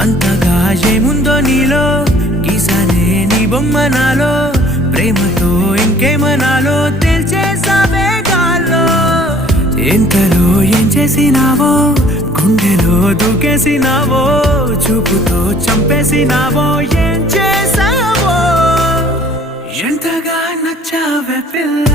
అంతగా ఏముందో నీలో గీసానే నీ బొమ్మ నాలో ప్రేమతో ఇంకేమనాలో తెలిచేసావే గాల్లో ఎంతలో ఏం చేసినావో గుండెలో దూకేసినావో చూపుతో చంపేసినావో ఏం చేసావో ఎంతగా నచ్చావే పిల్ల